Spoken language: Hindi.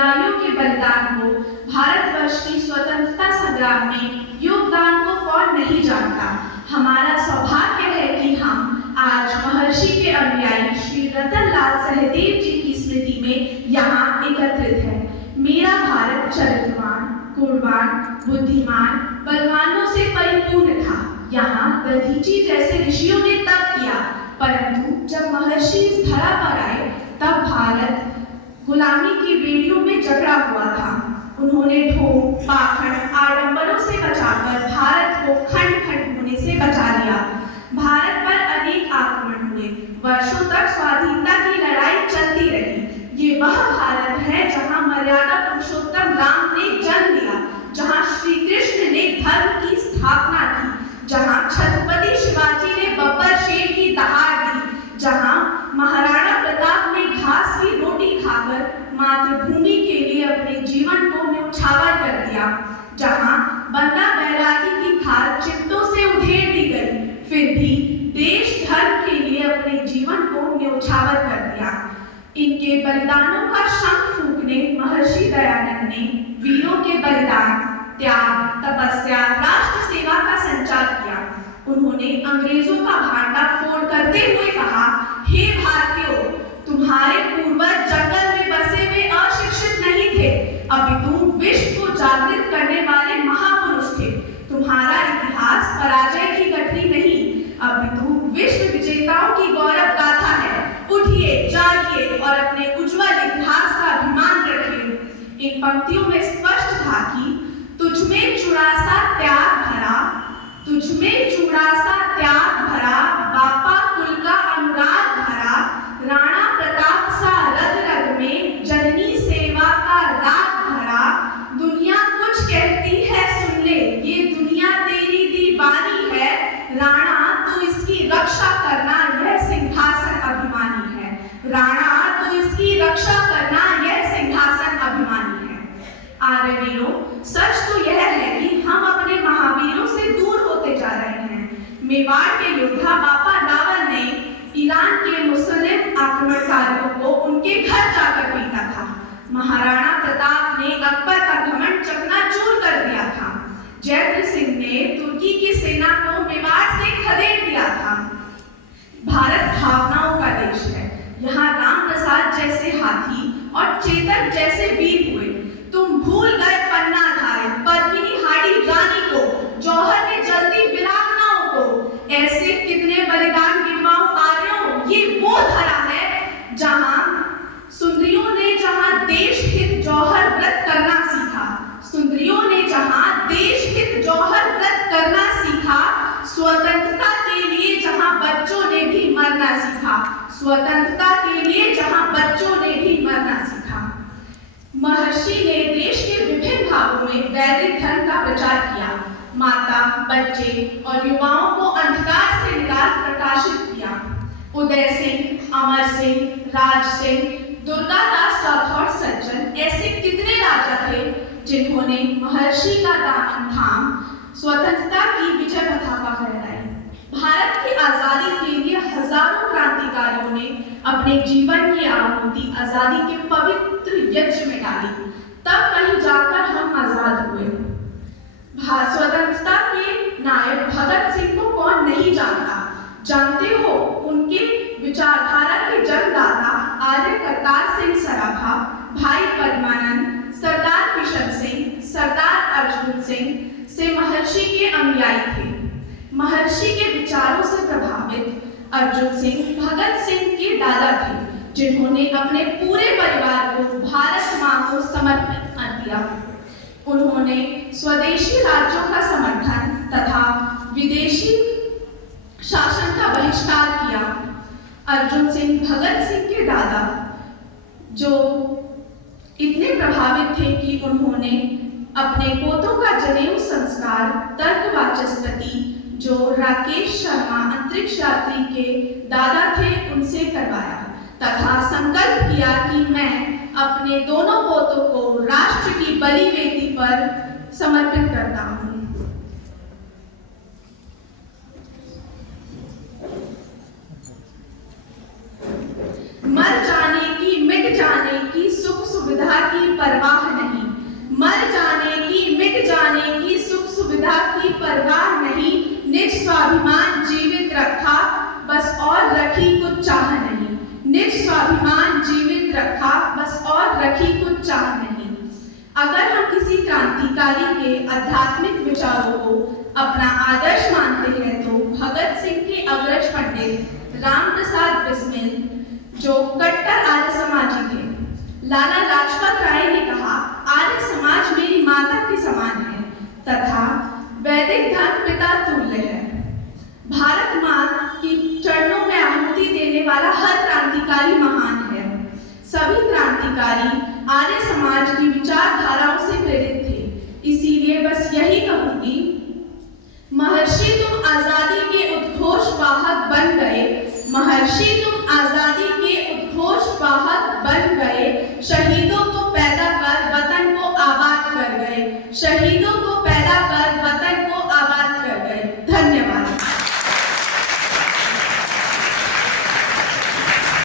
अनुयायियों के बलिदान को, भारतवर्ष की स्वतंत्रता संग्राम में योगदान को कौन नहीं जानता। हमारा सौभाग्य है कि हम आज महर्षि के अनुयायी श्री रतनलाल सहदेव जी की स्मृति में यहाँ एकत्रित हैं। मेरा भारत चरित्रवान, गुणवान, बुद्धिमान, बलवानों से परिपूर्ण था। यहाँ दधीची जैसे ऋषियों ने तप किया, परंतु जब महर्षि इस धरा पर आए तब भारत गुलामी की बेड़ियों में जकड़ा हुआ था। उन्होंने ढोंग, पाखंड, आडंबरों से बचाकर भारत को खंड खंड होने से बचा लिया। भारत पर अनेक आक्रमण हुए, वर्षों तक स्वाधीनता की लड़ाई चलती रही। ये वह भारत है जहाँ मर्यादा पुरुषोत्तम राम ने जन्म लिया, जहाँ श्री कृष्ण ने धर्म की स्थापना की, जहाँ छत्रपति शिवाजी ने बब्बर शेर की दहाड़ दी, जहाँ महाराणा प्रताप ने घास की रोटी खाकर मातृभूमि के लिए अपने जीवन को न्यौछावर कर दिया, जहाँ बंदा बैरागी की खाल चित्तों से उधेड़ दी गई, फिर भी देश धर्म के लिए अपने जीवन को न्यौछावर कर दिया। इनके बलिदानों का शंख फूंकने महर्षि दयानंद ने वीरों के बलिदान, त्याग, तपस्या, राष्ट्र सेवा का संचार किया। उन्होंने अंग्रेजों का भांडा फोड़ करते हुए कहा, हे भारतीयों, तुम्हारे पूर्वज जंगल में बसे हुए अशिक्षित नहीं थे, अपितु विश्व को जागृत करने वाले महापुरुष थे। तुम्हारा इतिहास पराजय की गठरी नहीं, अपितु विश्व विजेताओं की गौरव गाथा है। उठिए, जागिए और अपने उज्जवल इतिहास का अभिमान रखिए। इन पंक्तियों में स्पष्ट था कि तुझमें चुड़ासा त्याग भरा, तुझमें चुड़ासा त्याग भरा, बापा कुल का अनुराग भरा, राणा प्रताप सा रग रग में जननी सेवा का राग भरा। दुनिया कुछ कहती है सुन ले, ये दुनिया तेरी दीवानी है, राणा तू इसकी रक्षा करना, यह सिंहासन अभिमानी है। राणा तू इसकी रक्षा करना, यह सिंहासन अभिमानी है। आर्यवीरों, सच तो यह है कि हम अपने महावीरों से दूर होते जा रहे हैं। मेवाड़ के योद्धा बापा रावल ने ईरान के मुस्लिम आक्रमणकारियों को उनके घर जाकर पीटा था। महाराणा प्रताप ने अकबर का घमंड चकनाचूर कर दिया था। जयद्रथ सिंह ने तुर्की की सेना को मेवाड़ से खदेड़ दिया था। भारत भावनाओं का देश है। यहाँ राम प्रसाद जैसे हाथी और चेतक जैसे वीर हुए। तुम भूल गए पन्ना धारे, पद्मिनी हाड़ी रानी को, जौहर ने जल्दी वीरांगनाओं को। ऐसे कितने बलिदान गिरवाओं कार्यों, ये वो धरा है जहाँ सुंदरियों ने जहाँ देश हित जौहर व्रत करना सीखा। सुंदरियों ने जहाँ देश हित जौहर व्रत करना सीखा। स्वतंत्रता के लिए जहाँ बच्चों ने भी मरना सीखा। स्वतंत्रता के लिए जहाँ बच्चों ने भी मरना सीखा। महर्षि ने देश के विभिन्न भागों में वैदिक धर्म का प्रचार किया। माता, बच्चे और युवाओं को अंधकार से निकाल प्रकाशित किया। उदय सिंह, अमर सिंह, राज सिंह, दुर्गादास राठौर सज्जन ऐसे कितने राजा थे जिन्होंने महर्षि का दामन थाम स्वतंत्रता की विजय पताका फहराई। भारत की आजादी के लिए हजारों क्रांतिकारियों ने अपने जीवन की आहुति आजादी के पवित्र यज्ञ में डाली। तब कहीं जाकर हम आजाद हुए। स्वतंत्रता के नायक भगत सिंह को कौन नहीं जानता। जानते हो, उनके विचारधारा के जन्मदाता आर्य करतार सिंह सराभा, भाई पद्मानंद, सरदार किशन सिंह, सरदार अर्जुन सिंह से महर्षि के अनुयायी थे। महर्षि के विचारों से प्रभावित अर्जुन सिंह भगत सिंह के दादा थे, जिन्होंने अपने पूरे परिवार को भारत मां को समर्पित कर दिया। उन्होंने स्वदेशी राज्यों का समर्थन तथा विदेशी शासन का बहिष्कार किया। अर्जुन सिंह भगत सिंह के दादा जो इतने प्रभावित थे कि उन्होंने अपने पोतों का जनेऊ संस्कार तर्क वाचस्पति जो राकेश शर्मा अंतरिक्ष यात्री के दादा थे उनसे करवाया तथा संकल्प किया कि मैं अपने दोनों पोतों को राष्ट्र की बलि वेदी पर समर्पित करता हूँ। मर जाने की, मिट जाने की, सुख सुविधा की पर स्वाभिमान जीवित रखा, बस और रखी कुछ चाह नहीं। निज स्वाभिमान जीवित रखा, बस और रखी कुछ चाह नहीं। अगर हम किसी क्रांतिकारी के आध्यात्मिक विचारों को अपना आदर्श मानते हैं तो भगत सिंह के अग्रज पंडित राम प्रसाद बिस्मिल, जो कट्टर आर्य समाजी थे, लाला लाजपत राय ने कहा, आर्य समाज मेरी माता के समान है तथा वैदिक धर्म पिता तुल्य है। भारत माँ की चरणों में आहुति देने वाला हर क्रांतिकारी महान है। सभी क्रांतिकारी आर्य समाज की विचारधाराओं से प्रेरित थे। इसीलिए बस यही कहूंगी, महर्षि तुम आजादी के उद्घोष वाहक बन गए, महर्षि तुम आजादी